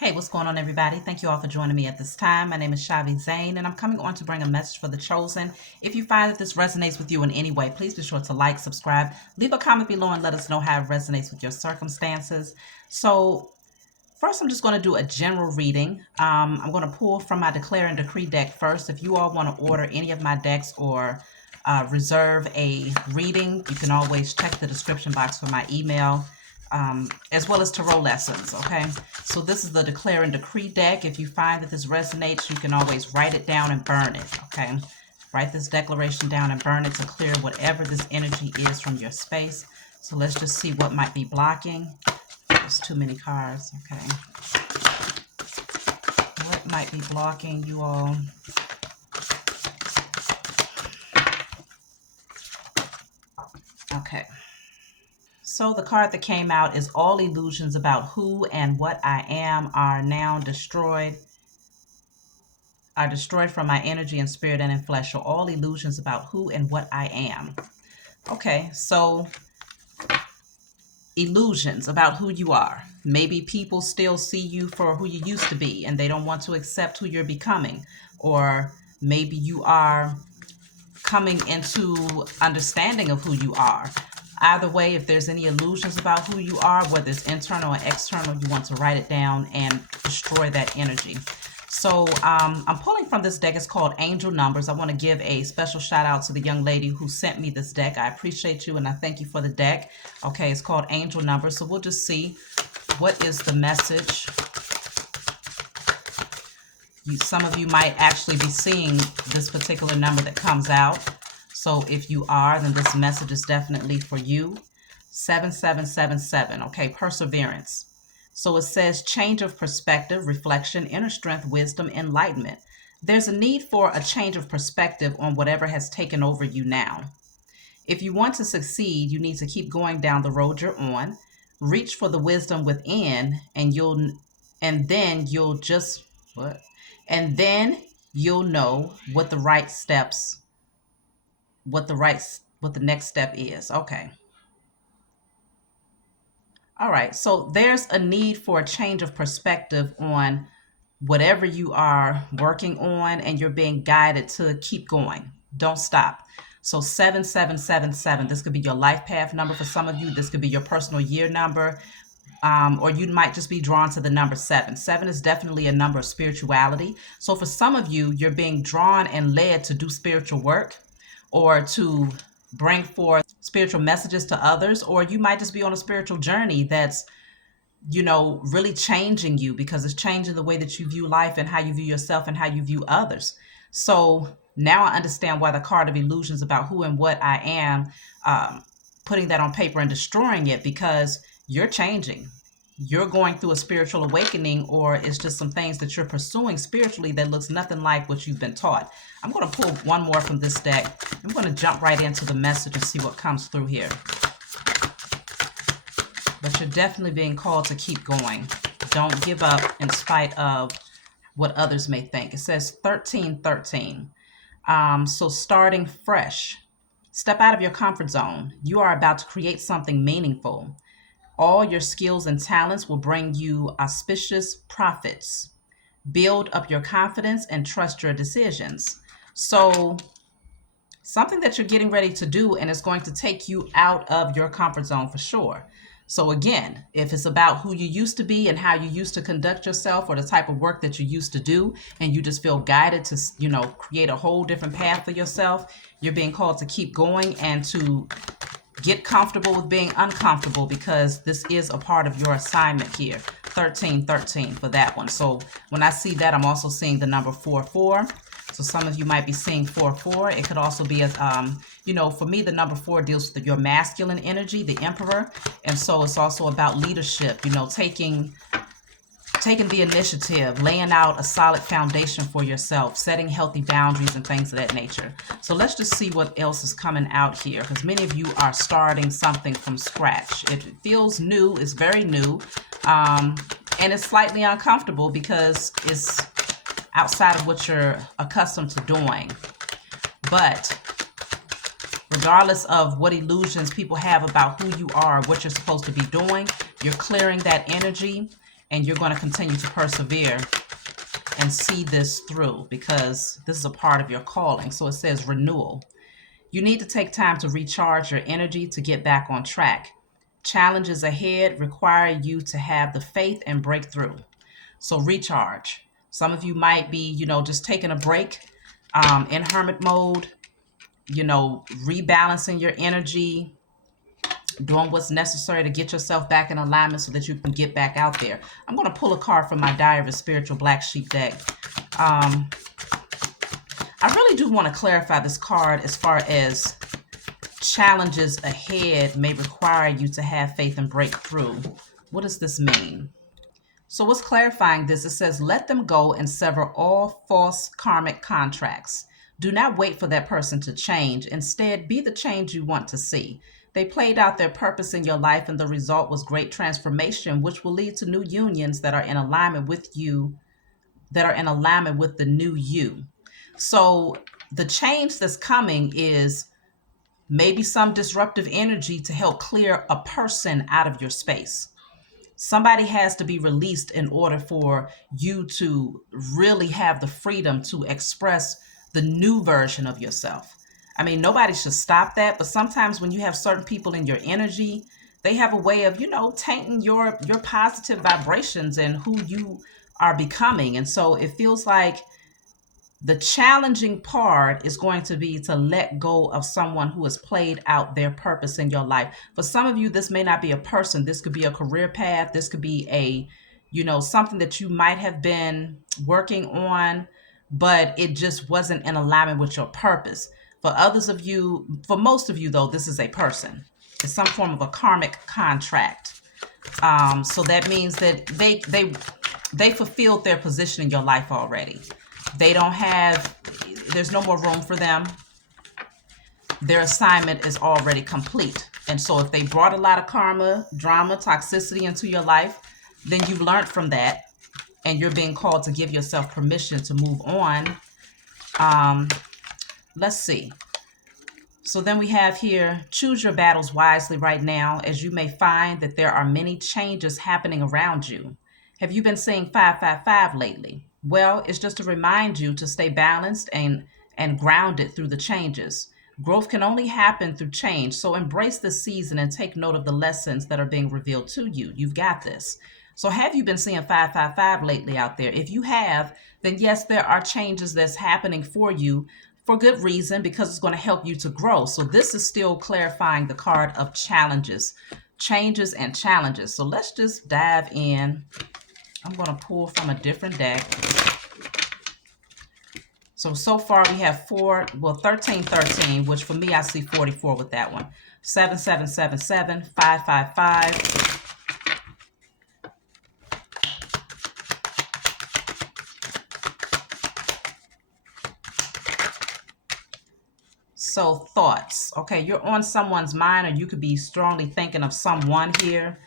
Hey, what's going on, everybody? Thank you all for joining me at this time. My name is Shavi Zane, and I'm coming on to bring a message for the chosen. If you find that this resonates with you in any way, please be sure to like, subscribe, leave a comment below, and let us know how it resonates with your circumstances. So, first, I'm just going to do a general reading. I'm going to pull from my Declare and Decree deck first. If you all want to order any of my decks or reserve a reading, you can always check the description box for my email, as well as tarot lessons, okay? So this is the Declare and Decree deck. If you find that this resonates, you can always write it down and burn it, okay? Write this declaration down and burn it to clear whatever this energy is from your space. So let's just see what might be blocking. There's too many cards, okay? What might be blocking you all? Okay. So the card that came out is all illusions about who and what I am are now destroyed. Are destroyed from my energy and spirit and in flesh. So all illusions about who and what I am. Okay, so illusions about who you are. Maybe people still see you for who you used to be and they don't want to accept who you're becoming. Or maybe you are coming into understanding of who you are. Either way, if there's any illusions about who you are, whether it's internal or external, you want to write it down and destroy that energy. So I'm pulling from this deck. It's called Angel Numbers. I want to give a special shout out to the young lady who sent me this deck. I appreciate you and I thank you for the deck. Okay, it's called Angel Numbers. So we'll just see what is the message. Some of you might actually be seeing this particular number that comes out. So if you are, then this message is definitely for you. 7777, okay, perseverance. So it says change of perspective, reflection, inner strength, wisdom, enlightenment. There's a need for a change of perspective on whatever has taken over you now. If you want to succeed, you need to keep going down the road you're on. Reach for the wisdom within, and then you'll know what the right steps, what the next step is. Okay. All right. So there's a need for a change of perspective on whatever you are working on, and you're being guided to keep going. Don't stop. So 7777, this could be your life path number for some of you. This could be your personal year number. Or you might just be drawn to the number 7. 7 is definitely a number of spirituality. So for some of you, you're being drawn and led to do spiritual work or to bring forth spiritual messages to others, or you might just be on a spiritual journey that's, really changing you, because it's changing the way that you view life and how you view yourself and how you view others. So now I understand why the card of illusions about who and what I am, putting that on paper and destroying it, because you're changing. You're going through a spiritual awakening, or it's just some things that you're pursuing spiritually that looks nothing like what you've been taught. I'm going to pull one more from this deck. I'm going to jump right into the message and see what comes through here. But you're definitely being called to keep going. Don't give up in spite of what others may think. It says 1313. So starting fresh. Step out of your comfort zone. You are about to create something meaningful. All your skills and talents will bring you auspicious profits. Build up your confidence and trust your decisions. So something that you're getting ready to do, and it's going to take you out of your comfort zone for sure. So again, if it's about who you used to be and how you used to conduct yourself, or the type of work that you used to do, and you just feel guided to, create a whole different path for yourself, you're being called to keep going and to get comfortable with being uncomfortable, because this is a part of your assignment here. 1313 for that one. So when I see that, I'm also seeing the number 44. So some of you might be seeing 44. It could also be as, for me, the number 4 deals with your masculine energy, the emperor. And so it's also about leadership, taking the initiative, laying out a solid foundation for yourself, setting healthy boundaries and things of that nature. So let's just see what else is coming out here, because many of you are starting something from scratch. It feels new. It's very new. And it's slightly uncomfortable because it's outside of what you're accustomed to doing. But regardless of what illusions people have about who you are, what you're supposed to be doing, you're clearing that energy. and you're going to continue to persevere and see this through, because this is a part of your calling. So it says renewal. You need to take time to recharge your energy to get back on track. Challenges ahead require you to have the faith and breakthrough. So recharge. Some of you might be, just taking a break in hermit mode, rebalancing your energy, doing what's necessary to get yourself back in alignment so that you can get back out there. I'm going to pull a card from my Diary of a Spiritual Black Sheep deck. I really do want to clarify this card as far as challenges ahead may require you to have faith and break through. What does this mean? So what's clarifying this? It says, let them go and sever all false karmic contracts. Do not wait for that person to change. Instead, be the change you want to see. They played out their purpose in your life, and the result was great transformation, which will lead to new unions that are in alignment with you, that are in alignment with the new you. So the change that's coming is maybe some disruptive energy to help clear a person out of your space. Somebody has to be released in order for you to really have the freedom to express the new version of yourself. I mean, nobody should stop that, but sometimes when you have certain people in your energy, they have a way of, tainting your positive vibrations and who you are becoming. And so it feels like the challenging part is going to be to let go of someone who has played out their purpose in your life. For some of you, this may not be a person. This could be a career path. This could be something that you might have been working on, but it just wasn't in alignment with your purpose. For others of you, for most of you though, this is a person. It's some form of a karmic contract. So that means that they fulfilled their position in your life already. There's no more room for them. Their assignment is already complete. And so if they brought a lot of karma, drama, toxicity into your life, then you've learned from that and you're being called to give yourself permission to move on. Let's see. So then we have here, choose your battles wisely right now, as you may find that there are many changes happening around you. Have you been seeing 555 lately? Well, it's just to remind you to stay balanced and grounded through the changes. Growth can only happen through change. So embrace this season and take note of the lessons that are being revealed to you. You've got this. So have you been seeing 555 lately out there? If you have, then yes, there are changes that's happening for you for good reason, because it's going to help you to grow. So this is still clarifying the card of challenges, changes and challenges. So let's just dive in. I'm going to pull from a different deck. So far we have 1313, which for me, I see 44 with that one. 7777, 555. So thoughts. Okay, you're on someone's mind, or you could be strongly thinking of someone here.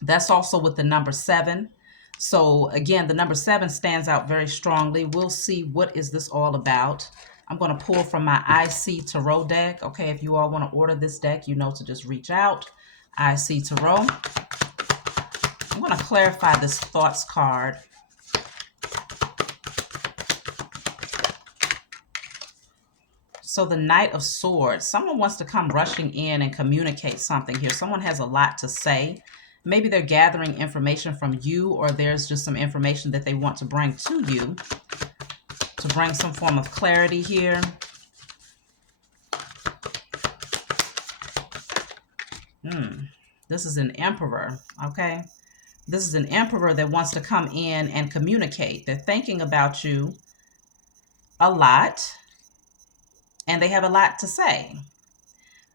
That's also with the number 7. So again, the number 7 stands out very strongly. We'll see what is this all about. I'm going to pull from my IC Tarot deck. Okay, if you all want to order this deck, to just reach out. IC Tarot. I'm going to clarify this thoughts card. So the Knight of Swords, someone wants to come rushing in and communicate something here. Someone has a lot to say. Maybe they're gathering information from you, or there's just some information that they want to bring to you to bring some form of clarity here. This is an Emperor, okay? This is an Emperor that wants to come in and communicate. They're thinking about you a lot, and they have a lot to say.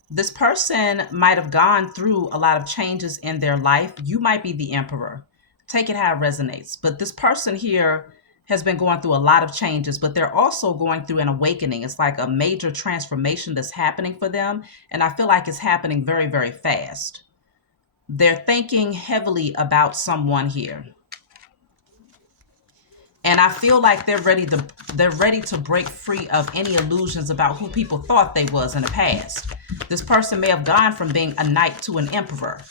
This person might have gone through a lot of changes in their life. You might be the Emperor. Take it how it resonates. But this person here has been going through a lot of changes, but they're also going through an awakening. It's like a major transformation that's happening for them. And I feel like it's happening very, very fast. They're thinking heavily about someone here. And I feel like they're ready to break free of any illusions about who people thought they was in the past. This person may have gone from being a knight to an emperor.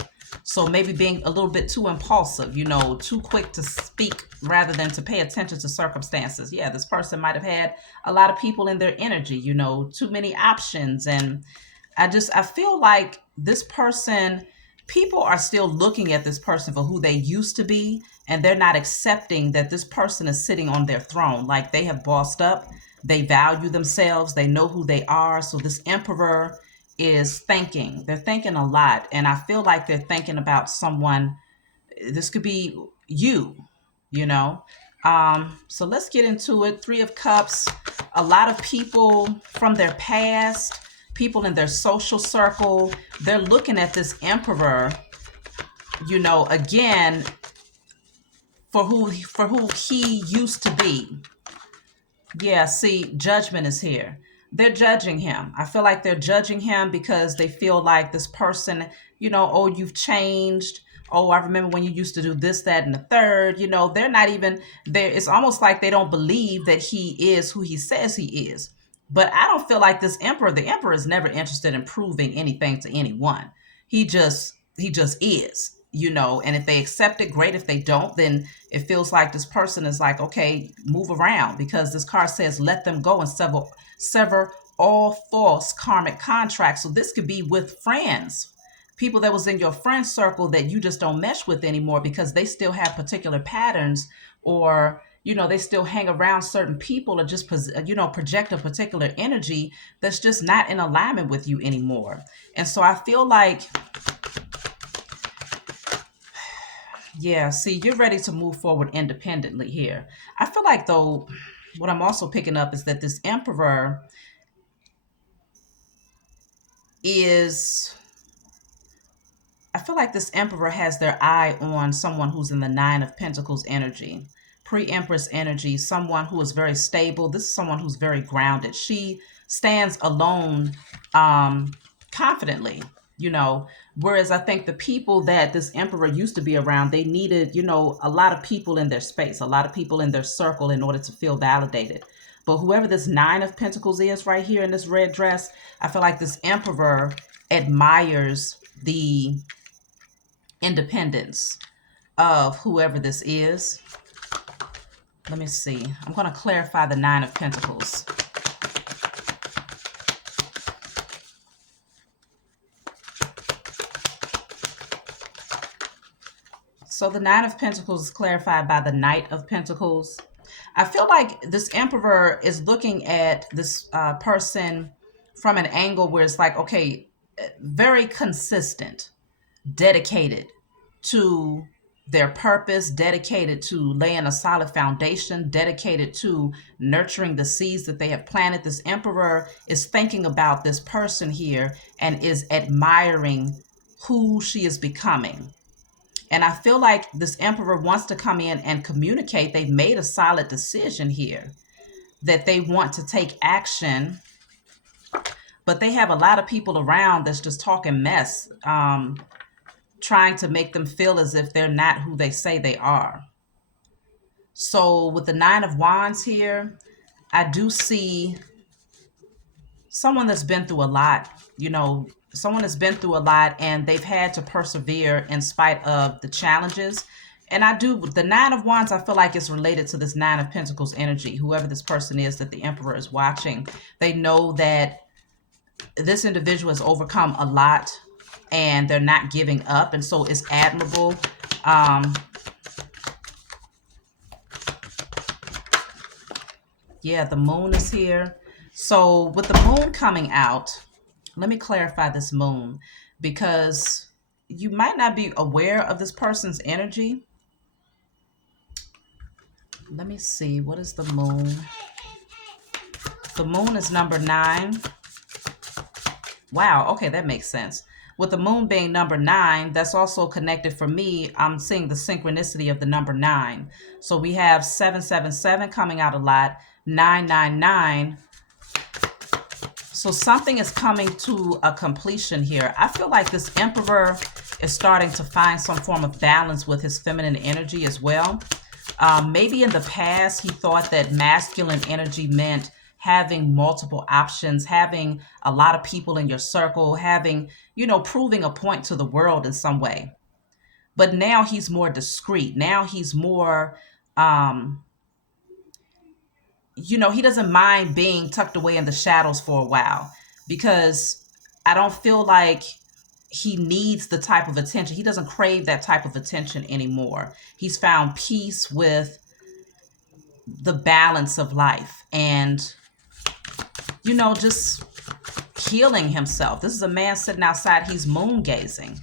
So maybe being a little bit too impulsive, too quick to speak rather than to pay attention to circumstances. Yeah, this person might have had a lot of people in their energy, too many options. And I feel like this person, people are still looking at this person for who they used to be, and they're not accepting that this person is sitting on their throne. Like they have bossed up, they value themselves, they know who they are. So this emperor is thinking, they're thinking a lot. And I feel like they're thinking about someone, this could be you, you know. So let's get into it. Three of Cups, a lot of people from their past, people in their social circle, they're looking at this emperor, again, for who he used to be. Yeah, see, judgment is here. They're judging him. I feel like they're judging him because they feel like this person, oh, you've changed. Oh, I remember when you used to do this, that, and the third. They're not even there. It's almost like they don't believe that he is who he says he is. But I don't feel like the emperor is never interested in proving anything to anyone. He just is, and if they accept it, great. If they don't, then it feels like this person is like, okay, move around, because this card says let them go and sever all false karmic contracts. So this could be with friends, people that was in your friend circle that you just don't mesh with anymore because they still have particular patterns, or they still hang around certain people, or just project a particular energy that's just not in alignment with you anymore. And so I feel like, yeah, see, you're ready to move forward independently here. I feel like, though, what I'm also picking up is that this emperor is, I feel like this emperor has their eye on someone who's in the Nine of Pentacles energy, pre-empress energy, someone who is very stable. This is someone who's very grounded. She stands alone, confidently, whereas I think the people that this emperor used to be around, they needed, a lot of people in their space, a lot of people in their circle in order to feel validated. But whoever this Nine of Pentacles is right here in this red dress, I feel like this emperor admires the independence of whoever this is. Let me see. I'm going to clarify the Nine of Pentacles. So the Nine of Pentacles is clarified by the Knight of Pentacles. I feel like this emperor is looking at this person from an angle where it's like, okay, very consistent, dedicated to their purpose, dedicated to laying a solid foundation, dedicated to nurturing the seeds that they have planted. This emperor is thinking about this person here and is admiring who she is becoming. And I feel like this emperor wants to come in and communicate. They've made a solid decision here that they want to take action, but they have a lot of people around that's just talking mess, trying to make them feel as if they're not who they say they are. So with the Nine of Wands here, I do see someone that's been through a lot, someone that's been through a lot, and they've had to persevere in spite of the challenges. And the Nine of Wands, I feel like it's related to this Nine of Pentacles energy. Whoever this person is that the emperor is watching, they know that this individual has overcome a lot and they're not giving up. And so it's admirable. Yeah, the moon is here. So with the moon coming out, let me clarify this moon, because you might not be aware of this person's energy. Let me see. What is the moon? The moon is number 9. Wow. Okay, that makes sense. With the moon being number 9, that's also connected for me. I'm seeing the synchronicity of the number 9. So we have 777 coming out a lot, 999. So something is coming to a completion here. I feel like this emperor is starting to find some form of balance with his feminine energy as well. Maybe in the past, he thought that masculine energy meant having multiple options, having a lot of people in your circle, having, proving a point to the world in some way. but now he's more discreet. Now he's more, um, he doesn't mind being tucked away in the shadows for a while, because I don't feel like he needs the type of attention. He doesn't crave that type of attention anymore. He's found peace with the balance of life and, just healing himself. This is a man sitting outside. He's moon gazing.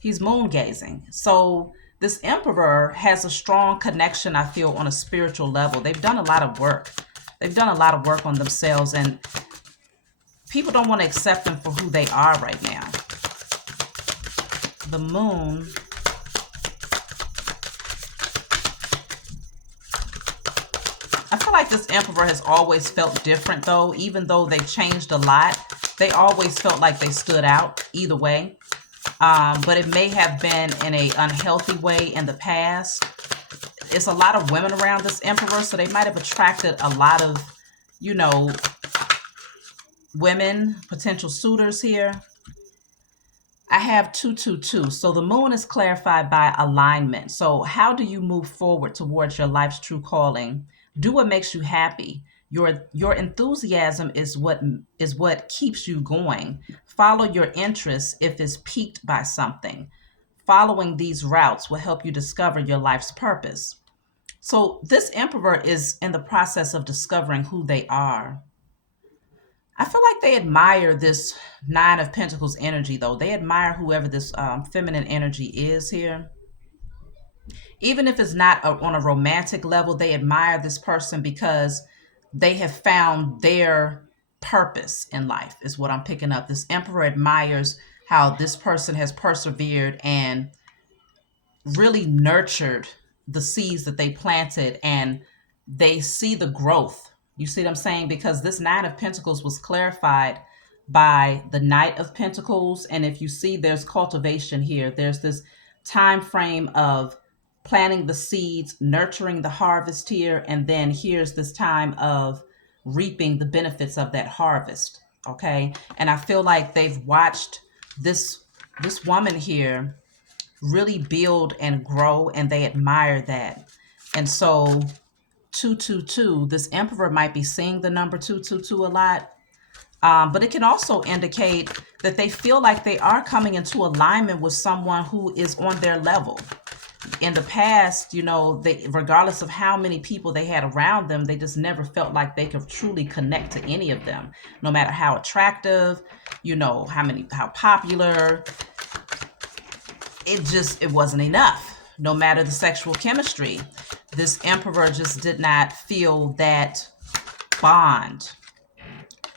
He's moon gazing. So this emperor has a strong connection, I feel, on a spiritual level. They've done a lot of work. They've done a lot of work on themselves, and people don't want to accept them for who they are right now. The moon. I feel like this emperor has always felt different, though. Even though they changed a lot, they always felt like they stood out either way. But it may have been in an unhealthy way in the past. It's a lot of women around this emperor, so they might have attracted a lot of, women, potential suitors here. I have 222. So the moon is clarified by alignment. So how do you move forward towards your life's true calling? Do what makes you happy. Your enthusiasm is what keeps you going. Follow your interests if it's piqued by something. Following these routes will help you discover your life's purpose. So this emperor is in the process of discovering who they are. I feel like they admire this Nine of Pentacles energy, though. They admire whoever this feminine energy is here. Even if it's not on a romantic level, they admire this person because they have found their purpose in life, is what I'm picking up. This emperor admires how this person has persevered and really nurtured the seeds that they planted, and they see the growth. You see what I'm saying? Because this Nine of Pentacles was clarified by the Knight of Pentacles. And if you see, there's cultivation here. There's this time frame of planting the seeds, nurturing the harvest here. And then here's this time of reaping the benefits of that harvest. Okay. And I feel like they've watched this woman here really build and grow, and they admire that. And so 222, this emperor might be seeing the number 222 a lot, but it can also indicate that they feel like they are coming into alignment with someone who is on their level. In the past, they, regardless of how many people they had around them, they just never felt like they could truly connect to any of them, no matter how attractive, how popular. It wasn't enough. No matter the sexual chemistry, this emperor just did not feel that bond.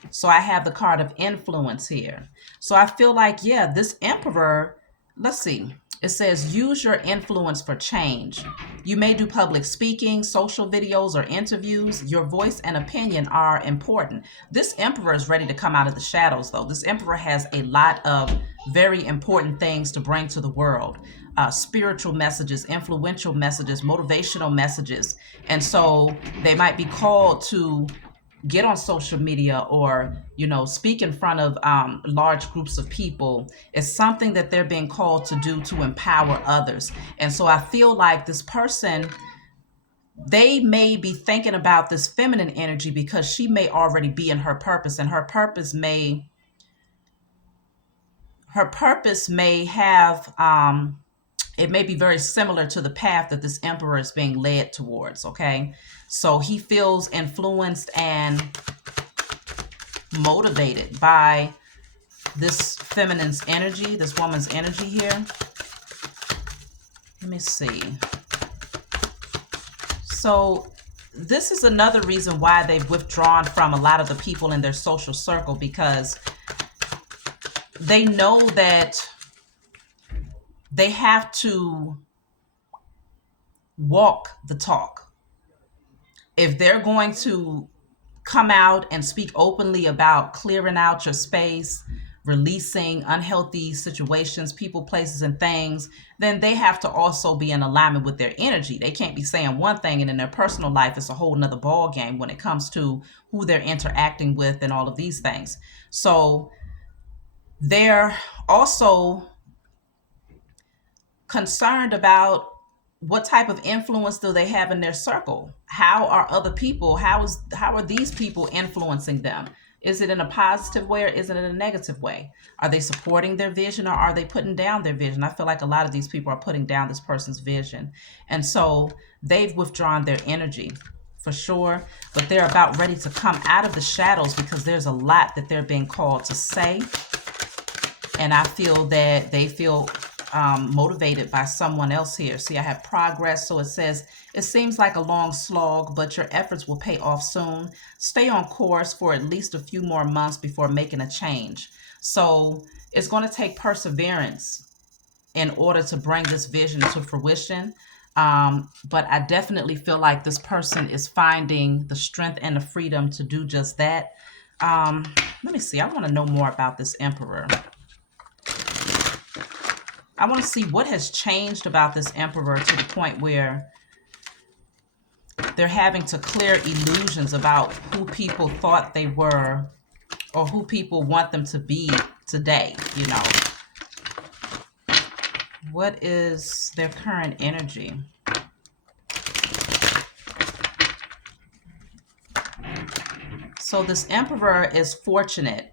So I have the card of influence here. So I feel like, this emperor, let's see. It says, use your influence for change. You may do public speaking, social videos, or interviews. Your voice and opinion are important. This emperor is ready to come out of the shadows, though. This emperor has a lot of very important things to bring to the world. Spiritual messages, influential messages, motivational messages. And so they might be called to get on social media or, speak in front of large groups of people. It's something that they're being called to do to empower others. And so I feel like this person, they may be thinking about this feminine energy because she may already be in her purpose, and her purpose may have, it may be very similar to the path that this emperor is being led towards. Okay. So he feels influenced and motivated by this feminine's energy, this woman's energy here. Let me see. So this is another reason why they've withdrawn from a lot of the people in their social circle, because they know that they have to walk the talk. If they're going to come out and speak openly about clearing out your space, releasing unhealthy situations, people, places, and things, then they have to also be in alignment with their energy. They can't be saying one thing and in their personal life it's a whole nother ball game when it comes to who they're interacting with and all of these things. So they're also concerned about what type of influence do they have in their circle. How are other people, how are these people influencing them? Is it in a positive way or is it in a negative way? Are they supporting their vision or are they putting down their vision? I feel like a lot of these people are putting down this person's vision, and so they've withdrawn their energy for sure, but they're about ready to come out of the shadows because there's a lot that they're being called to say. And I feel that they feel motivated by someone else here. See, I have progress. So it says, it seems like a long slog, but your efforts will pay off soon. Stay on course for at least a few more months before making a change. So it's going to take perseverance in order to bring this vision to fruition. But I definitely feel like this person is finding the strength and the freedom to do just that. Let me see. I want to know more about this Emperor. I want to see what has changed about this Emperor to the point where they're having to clear illusions about who people thought they were or who people want them to be today, you know. What is their current energy? So this Emperor is fortunate.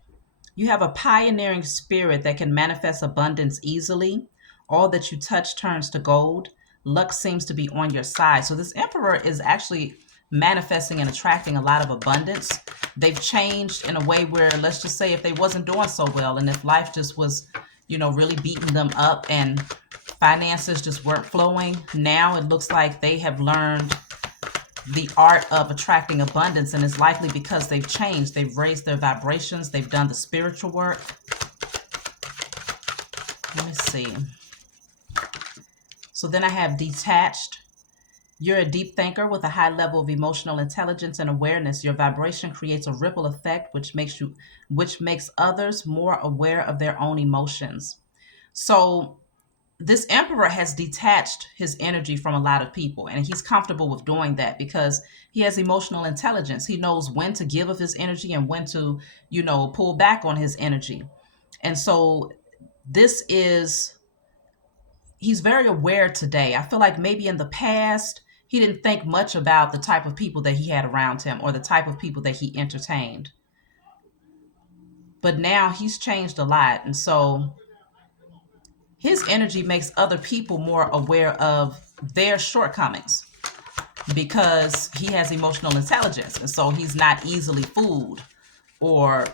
You have a pioneering spirit that can manifest abundance easily. All that you touch turns to gold. Luck seems to be on your side. So this Emperor is actually manifesting and attracting a lot of abundance. They've changed in a way where, let's just say, if they wasn't doing so well and if life just was, you know, really beating them up and finances just weren't flowing, now it looks like they have learned the art of attracting abundance, and it's likely because they've changed. They've raised their vibrations. They've done the spiritual work. Let me see. So then I have detached. You're a deep thinker with a high level of emotional intelligence and awareness. Your vibration creates a ripple effect which makes others more aware of their own emotions. So this Emperor has detached his energy from a lot of people, and he's comfortable with doing that because he has emotional intelligence. He knows when to give of his energy and when to, you know, pull back on his energy. And so he's very aware today. I feel like maybe in the past, he didn't think much about the type of people that he had around him or the type of people that he entertained. But now he's changed a lot. And so his energy makes other people more aware of their shortcomings because he has emotional intelligence. And so he's not easily fooled or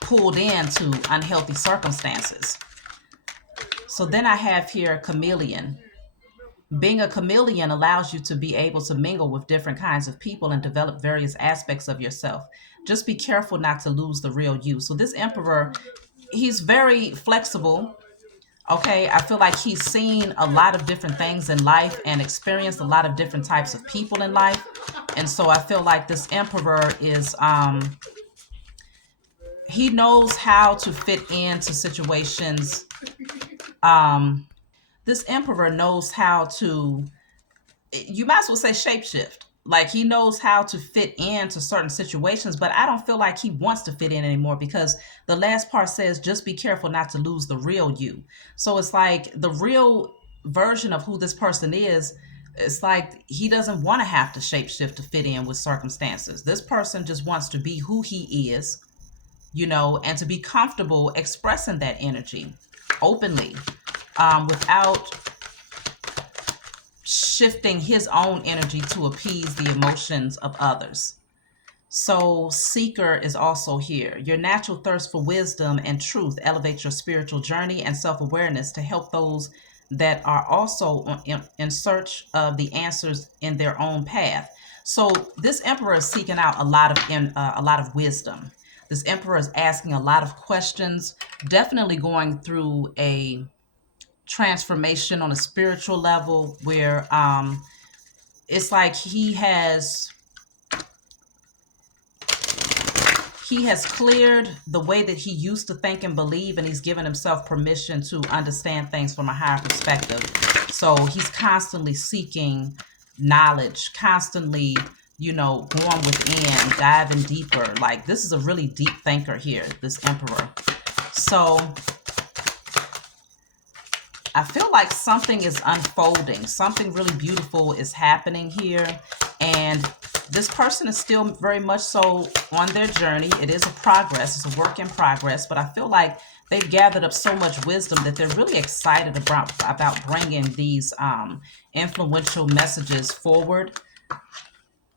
pulled into unhealthy circumstances. So then I have here chameleon. Being a chameleon allows you to be able to mingle with different kinds of people and develop various aspects of yourself. Just be careful not to lose the real you. So this Emperor, he's very flexible. Okay, I feel like he's seen a lot of different things in life and experienced a lot of different types of people in life. And so I feel like this Emperor is, he knows how to fit into situations. This Emperor knows how to, you might as well say shapeshift. Like he knows how to fit into certain situations, but I don't feel like he wants to fit in anymore because the last part says, just be careful not to lose the real you. So it's like the real version of who this person is, it's like he doesn't want to have to shapeshift to fit in with circumstances. This person just wants to be who he is, you know, and to be comfortable expressing that energy openly without shifting his own energy to appease the emotions of others. So seeker is also here. Your natural thirst for wisdom and truth elevates your spiritual journey and self-awareness to help those that are also in search of the answers in their own path. So this Emperor is seeking out a lot of wisdom. This Emperor is asking a lot of questions, definitely going through a transformation on a spiritual level where it's like he has cleared the way that he used to think and believe, and he's given himself permission to understand things from a higher perspective. So he's constantly seeking knowledge, constantly, you know, going within, diving deeper. Like this is a really deep thinker here, this Emperor. So I feel like something is unfolding. Something really beautiful is happening here. And this person is still very much so on their journey. It is a progress. It's a work in progress. But I feel like they've gathered up so much wisdom that they're really excited about bringing these influential messages forward.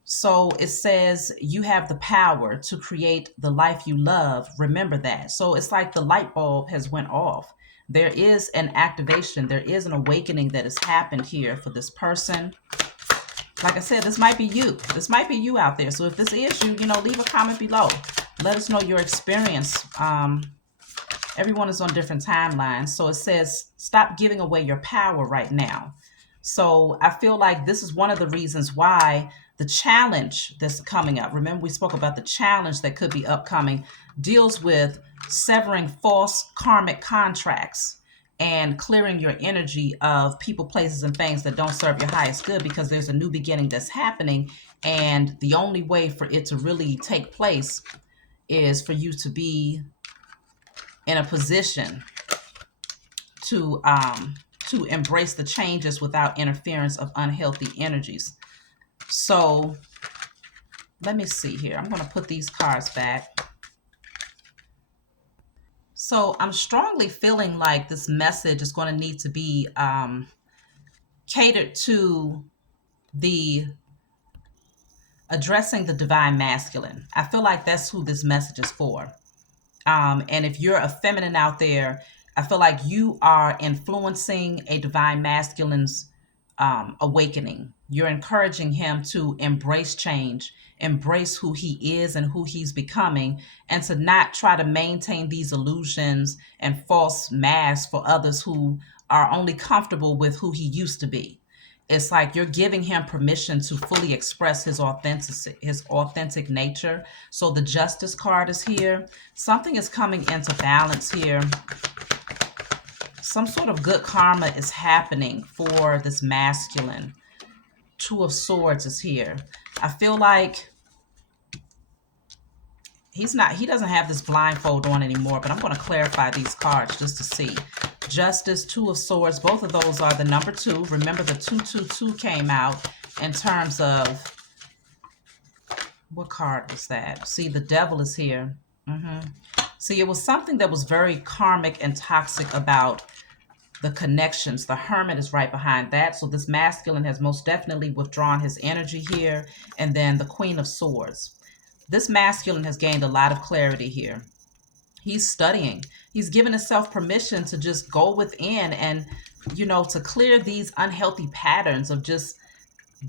So it says you have the power to create the life you love. Remember that. So it's like the light bulb has went off. There is an activation. There is an awakening that has happened here for this person. Like I said, this might be you. This might be you out there. So if this is you, leave a comment below. Let us know your experience. Everyone is on different timelines. So it says, stop giving away your power right now. So I feel like this is one of the reasons why the challenge that's coming up, remember we spoke about the challenge that could be upcoming, deals with severing false karmic contracts and clearing your energy of people, places, and things that don't serve your highest good, because there's a new beginning that's happening. And the only way for it to really take place is for you to be in a position to embrace the changes without interference of unhealthy energies. So let me see here. I'm going to put these cards back. So I'm strongly feeling like this message is going to need to be catered to the addressing the divine masculine. I feel like that's who this message is for. And if you're a feminine out there, I feel like you are influencing a divine masculine's awakening. You're encouraging him to embrace change, embrace who he is and who he's becoming, and to not try to maintain these illusions and false masks for others who are only comfortable with who he used to be. It's like you're giving him permission to fully express his authentic nature. So the Justice card is here. Something is coming into balance here. Some sort of good karma is happening for this masculine. Two of Swords is here. I feel like he doesn't have this blindfold on anymore, but I'm going to clarify these cards just to see. Justice, Two of Swords, both of those are the number 2. Remember the 222 came out in terms of, what card was that? See, the Devil is here. See, it was something that was very karmic and toxic about the connections. The Hermit is right behind that. So this masculine has most definitely withdrawn his energy here. And then the Queen of Swords. This masculine has gained a lot of clarity here. He's studying. He's given himself permission to just go within and, to clear these unhealthy patterns of just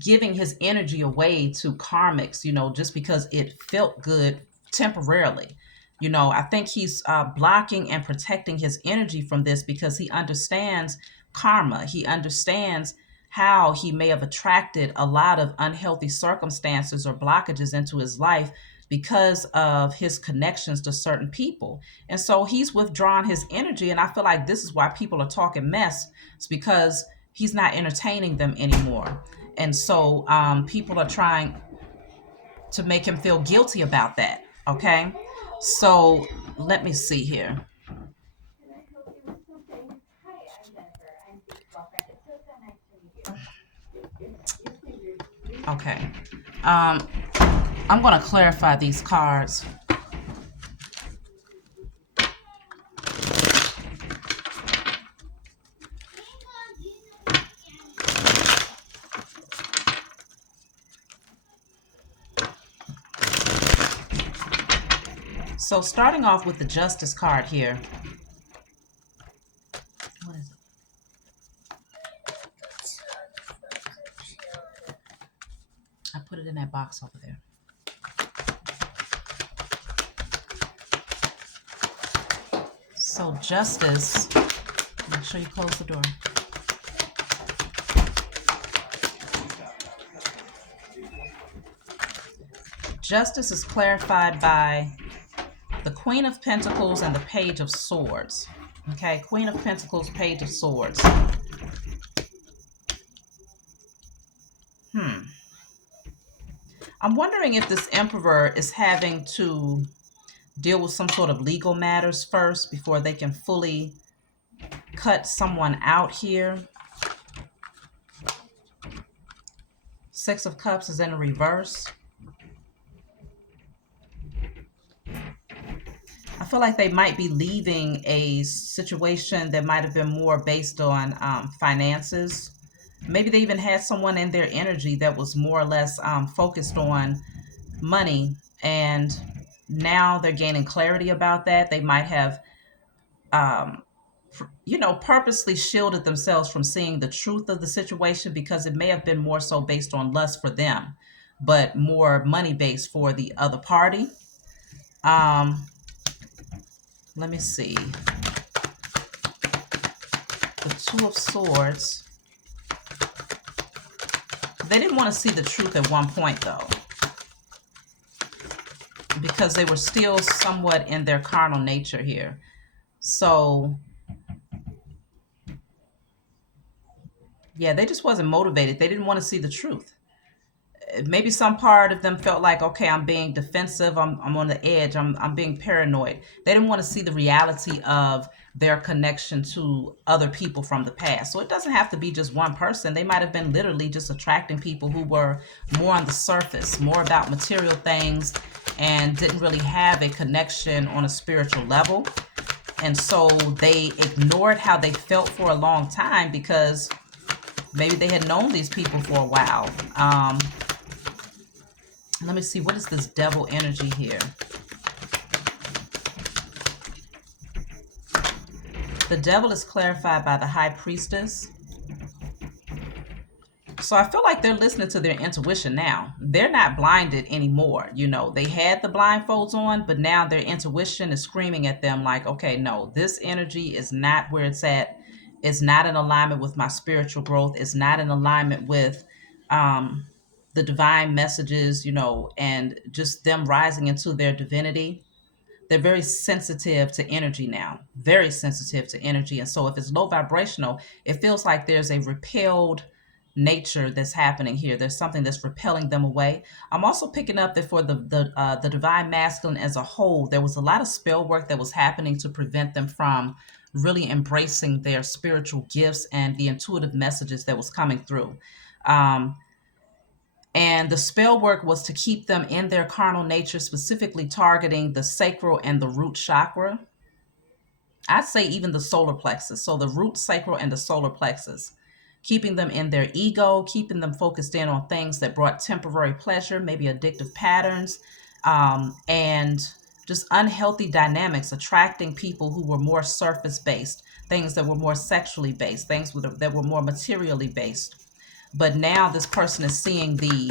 giving his energy away to karmics, just because it felt good temporarily. I think he's blocking and protecting his energy from this because he understands karma. He understands how he may have attracted a lot of unhealthy circumstances or blockages into his life because of his connections to certain people. And so he's withdrawn his energy. And I feel like this is why people are talking mess. It's because he's not entertaining them anymore. And so people are trying to make him feel guilty about that. Okay. So let me see here. Okay. I'm going to clarify these cards. So starting off with the Justice card here. What is it? I put it in that box over there. So Justice, make sure you close the door. Justice is clarified by the Queen of Pentacles and the Page of Swords. Okay, Queen of Pentacles, Page of Swords. I'm wondering if this Emperor is having to deal with some sort of legal matters first before they can fully cut someone out here. Six of Cups is in reverse. I feel like they might be leaving a situation that might have been more based on finances. Maybe they even had someone in their energy that was more or less focused on money, and now they're gaining clarity about that. They might have, um, purposely shielded themselves from seeing the truth of the situation because it may have been more so based on lust for them, but more money based for the other party. Um, Let me see. The Two of Swords. They didn't want to see the truth at one point, though, because they were still somewhat in their carnal nature here. So, yeah, they just wasn't motivated. They didn't want to see the truth. Maybe some part of them felt like, okay, I'm being defensive, I'm on the edge, I'm being paranoid. They didn't want to see the reality of their connection to other people from the past. So it doesn't have to be just one person. They might have been literally just attracting people who were more on the surface, more about material things, and didn't really have a connection on a spiritual level. And so they ignored how they felt for a long time because maybe they had known these people for a while. Let me see, what is this devil energy here? The devil is clarified by the high priestess. So I feel like they're listening to their intuition now. They're not blinded anymore. They had the blindfolds on, but now their intuition is screaming at them like, okay, no, this energy is not where it's at. It's not in alignment with my spiritual growth. It's not in alignment with the divine messages, and just them rising into their divinity. They're very sensitive to energy now, very sensitive to energy. And so if it's low vibrational, it feels like there's a repelled nature that's happening here. There's something that's repelling them away. I'm also picking up that for the divine masculine as a whole, there was a lot of spell work that was happening to prevent them from really embracing their spiritual gifts and the intuitive messages that was coming through. And the spell work was to keep them in their carnal nature, specifically targeting the sacral and the root chakra. I'd say even the solar plexus. So the root, sacral, and the solar plexus. Keeping them in their ego, keeping them focused in on things that brought temporary pleasure, maybe addictive patterns, and just unhealthy dynamics, attracting people who were more surface based, things that were more sexually based, things that were more materially based. But now this person is seeing the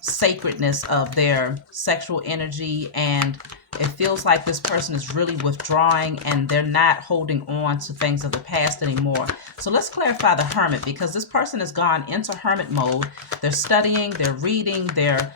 sacredness of their sexual energy, and it feels like this person is really withdrawing and they're not holding on to things of the past anymore. So let's clarify the Hermit, because this person has gone into hermit mode. They're studying, they're reading, they're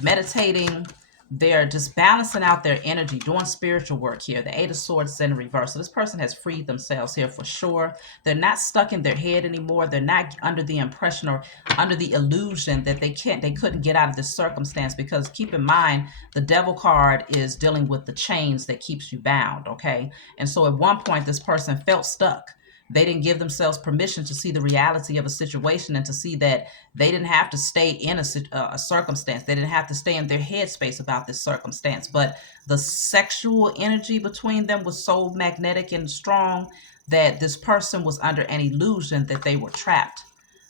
meditating. They're just balancing out their energy, doing spiritual work here. The Eight of Swords is in reverse. So this person has freed themselves here for sure. They're not stuck in their head anymore. They're not under the impression or under the illusion that they couldn't get out of this circumstance, because keep in mind, the Devil card is dealing with the chains that keeps you bound, okay? And so at one point, this person felt stuck. They didn't give themselves permission to see the reality of a situation and to see that they didn't have to stay in a circumstance. They didn't have to stay in their headspace about this circumstance. But the sexual energy between them was so magnetic and strong that this person was under an illusion that they were trapped.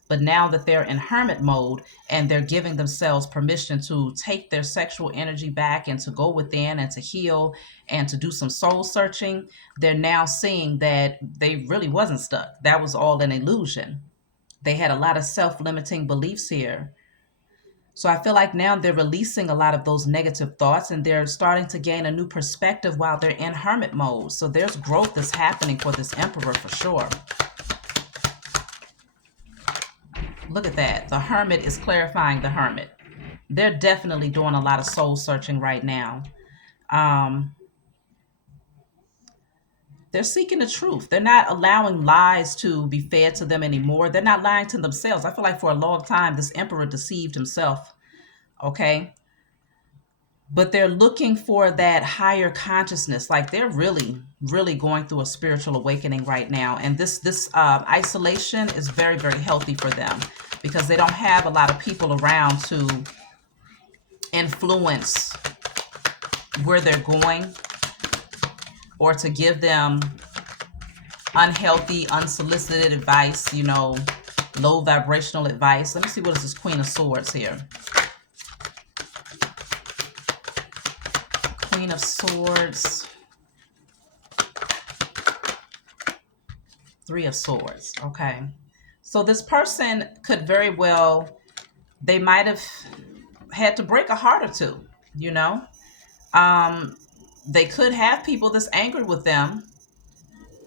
But now that they're in hermit mode and they're giving themselves permission to take their sexual energy back and to go within and to heal and to do some soul searching, they're now seeing that they really wasn't stuck. That was all an illusion. They had a lot of self-limiting beliefs here. So I feel like now they're releasing a lot of those negative thoughts and they're starting to gain a new perspective while they're in hermit mode. So there's growth that's happening for this Emperor for sure. Look at that. The Hermit is clarifying the Hermit. They're definitely doing a lot of soul searching right now. They're seeking the truth. They're not allowing lies to be fed to them anymore. They're not lying to themselves. I feel like for a long time, this Emperor deceived himself. Okay. but they're looking for that higher consciousness. Like they're really, really going through a spiritual awakening right now. And this isolation is very, very healthy for them because they don't have a lot of people around to influence where they're going or to give them unhealthy, unsolicited advice, low vibrational advice. Let me see, what is this Queen of Swords here? Queen of Swords. Three of Swords. Okay. So this person could very well, they might have had to break a heart or two, They could have people that's angry with them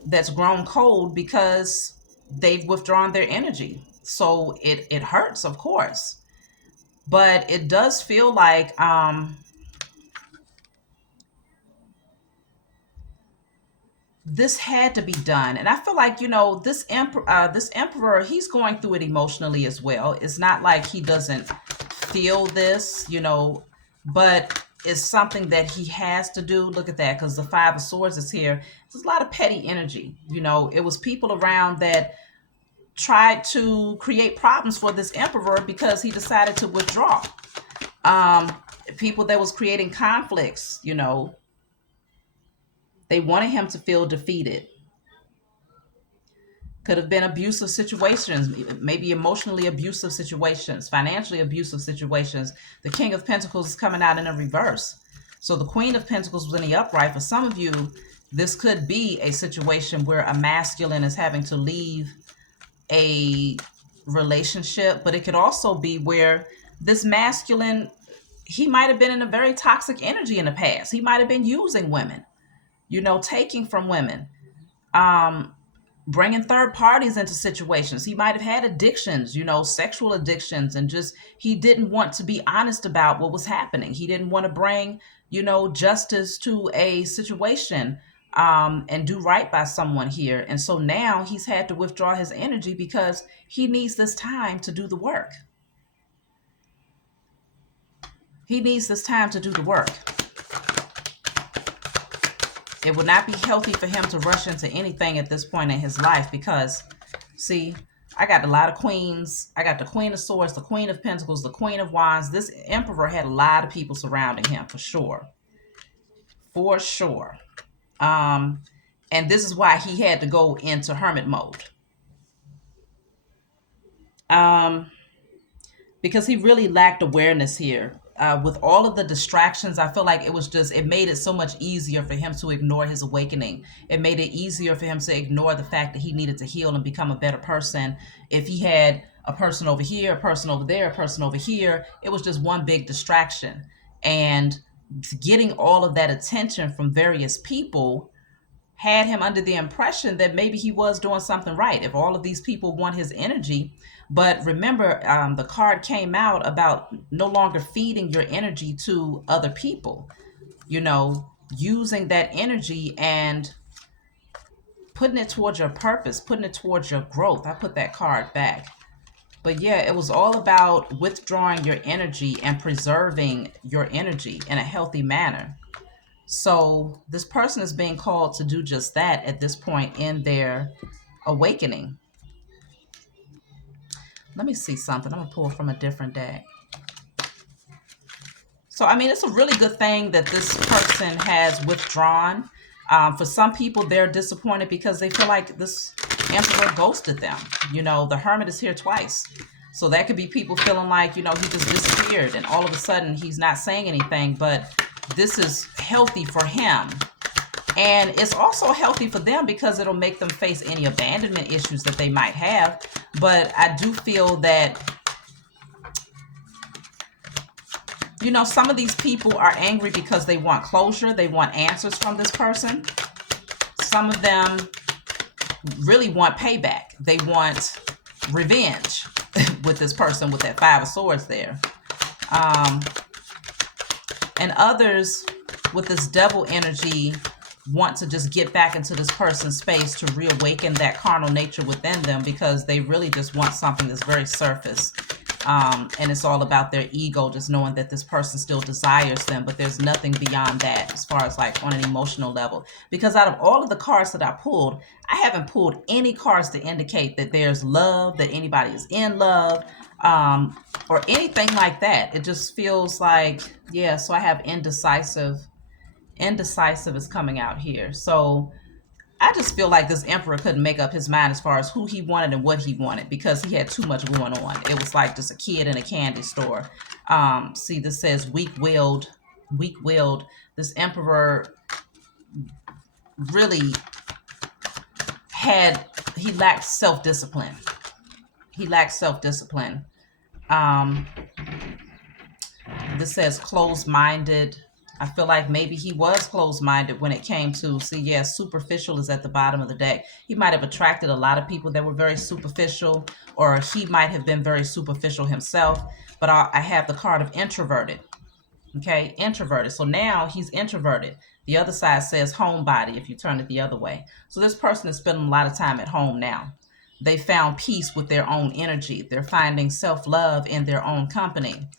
that's grown cold because they've withdrawn their energy. So it hurts, of course. But it does feel like this had to be done. And I feel like, this emperor, he's going through it emotionally as well. It's not like he doesn't feel this, but it's something that he has to do. Look at that, because the Five of Swords is here. There's a lot of petty energy. It was people around that tried to create problems for this emperor because he decided to withdraw. People that was creating conflicts, they wanted him to feel defeated. Could have been abusive situations, maybe emotionally abusive situations, financially abusive situations. The King of Pentacles is coming out in a reverse. So the Queen of Pentacles was in the upright. For some of you, this could be a situation where a masculine is having to leave a relationship, but it could also be where this masculine, he might have been in a very toxic energy in the past. He might have been using women, taking from women, bringing third parties into situations. He might have had addictions, sexual addictions, and just he didn't want to be honest about what was happening. He didn't want to bring, justice to a situation and do right by someone here. And so now he's had to withdraw his energy because he needs this time to do the work. He needs this time to do the work. It would not be healthy for him to rush into anything at this point in his life because, see, I got a lot of queens. I got the Queen of Swords, the Queen of Pentacles, the Queen of Wands. This emperor had a lot of people surrounding him for sure. For sure. And this is why he had to go into hermit mode. Because he really lacked awareness here. With all of the distractions, I feel like it made it so much easier for him to ignore his awakening. It made it easier for him to ignore the fact that he needed to heal and become a better person. If he had a person over here, a person over there, a person over here, it was just one big distraction. And getting all of that attention from various people had him under the impression that maybe he was doing something right. If all of these people want his energy, but remember, the card came out about no longer feeding your energy to other people, using that energy and putting it towards your purpose, putting it towards your growth. I put that card back. But yeah, it was all about withdrawing your energy and preserving your energy in a healthy manner. So this person is being called to do just that at this point in their awakening. Let me see something. I'm going to pull from a different deck. So, I mean, it's a really good thing that this person has withdrawn. For some people, they're disappointed because they feel like this emperor ghosted them. The hermit is here twice. So that could be people feeling like, he just disappeared and all of a sudden he's not saying anything. But this is healthy for him. And it's also healthy for them because it'll make them face any abandonment issues that they might have. But I do feel that, some of these people are angry because they want closure. They want answers from this person. Some of them really want payback. They want revenge with this person with that Five of Swords there. And others with this Devil energy want to just get back into this person's space to reawaken that carnal nature within them because they really just want something that's very surface. And it's all about their ego, just knowing that this person still desires them, but there's nothing beyond that as far as like on an emotional level. Because out of all of the cards that I pulled, I haven't pulled any cards to indicate that there's love, that anybody is in love, or anything like that. It just feels like, yeah, so I have indecisive. Indecisive is coming out here. So I just feel like this emperor couldn't make up his mind as far as who he wanted and what he wanted, because he had too much going on. It was like just a kid in a candy store. See, this says weak-willed. Weak-willed. This emperor really he lacked self-discipline. He lacked self-discipline. This says closed-minded. I feel like maybe he was closed-minded when it came to, see, yeah, superficial is at the bottom of the deck. He might have attracted a lot of people that were very superficial, or he might have been very superficial himself. But I have the card of introverted. Okay, introverted. So now he's introverted. The other side says homebody if you turn it the other way. So this person is spending a lot of time at home now. They found peace with their own energy. They're finding self-love in their own company.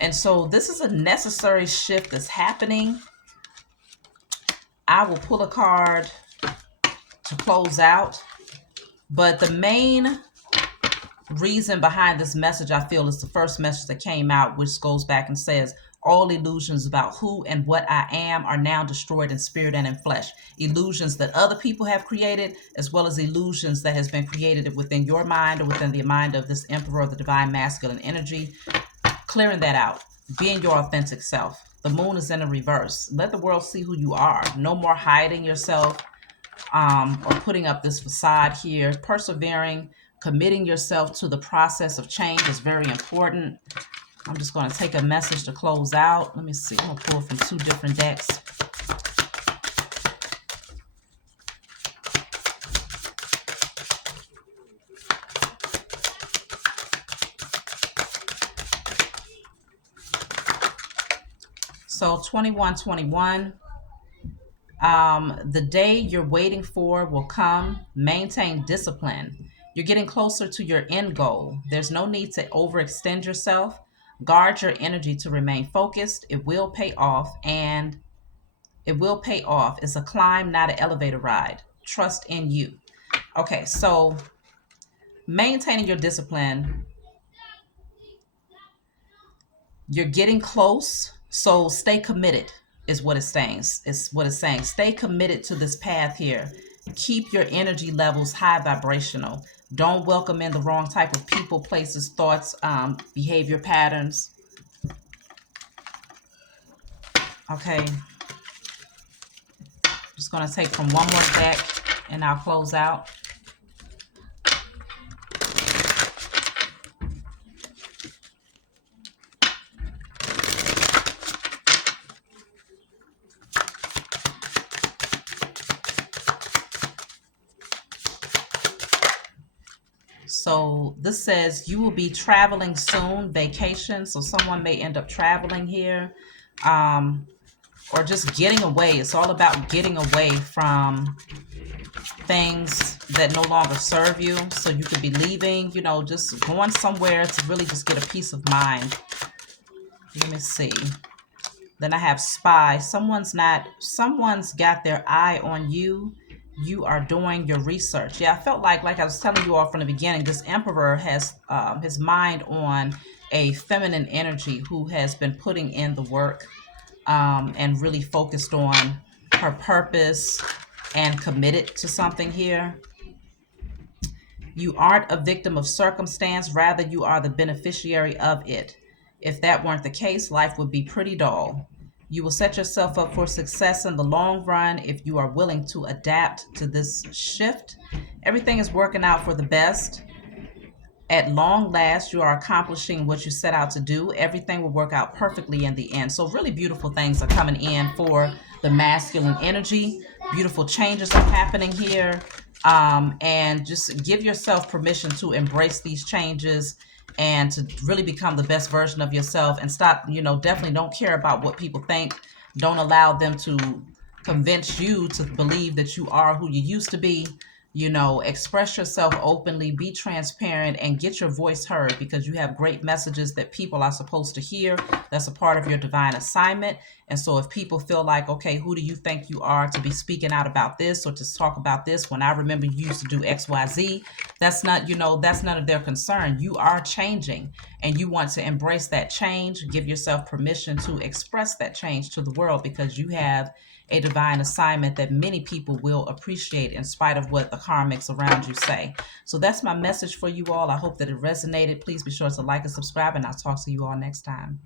And so this is a necessary shift that's happening. I will pull a card to close out. But the main reason behind this message, I feel, is the first message that came out, which goes back and says, all illusions about who and what I am are now destroyed in spirit and in flesh. Illusions that other people have created, as well as illusions that has been created within your mind or within the mind of this emperor of the divine masculine energy. Clearing that out, being your authentic self. The moon is in a reverse. Let the world see who you are. No more hiding yourself or putting up this facade here. Persevering, committing yourself to the process of change is very important. I'm just going to take a message to close out. Let me see. I'm going to pull from two different decks. So 2121, the day you're waiting for will come. Maintain discipline. You're getting closer to your end goal. There's no need to overextend yourself. Guard your energy to remain focused. It will pay off, and it will pay off. It's a climb, not an elevator ride. Trust in you. Okay, so maintaining your discipline. You're getting close, so stay committed is what it's saying. It's what it's saying. Stay committed to this path here. Keep your energy levels high vibrational. Don't welcome in the wrong type of people, places, thoughts, behavior patterns. Okay. Just going to take from one more deck and I'll close out. So this says you will be traveling soon, vacation. So someone may end up traveling here, or just getting away. It's all about getting away from things that no longer serve you. So you could be leaving, you know, just going somewhere to really just get a peace of mind. Let me see. Then I have spy. Someone's got their eye on you. You are doing your research. Yeah, I felt like I was telling you all from the beginning, this emperor has his mind on a feminine energy who has been putting in the work and really focused on her purpose and committed to something here. You aren't a victim of circumstance, rather you are the beneficiary of it. If that weren't the case, life would be pretty dull. You will set yourself up for success in the long run if you are willing to adapt to this shift. Everything is working out for the best. At long last, you are accomplishing what you set out to do. Everything will work out perfectly in the end. So really beautiful things are coming in for the masculine energy. Beautiful changes are happening here. And just give yourself permission to embrace these changes and to really become the best version of yourself, and stop, definitely don't care about what people think. Don't allow them to convince you to believe that you are who you used to be. You know, express yourself openly, be transparent, and get your voice heard, because you have great messages that people are supposed to hear. That's a part of your divine assignment. And so if people feel like, okay, who do you think you are to be speaking out about this or to talk about this when I remember you used to do XYZ? That's not, you know, that's none of their concern. You are changing and you want to embrace that change. Give yourself permission to express that change to the world, because you have a divine assignment that many people will appreciate in spite of what the karmics around you say. So that's my message for you all. I hope that it resonated. Please be sure to like and subscribe, and I'll talk to you all next time.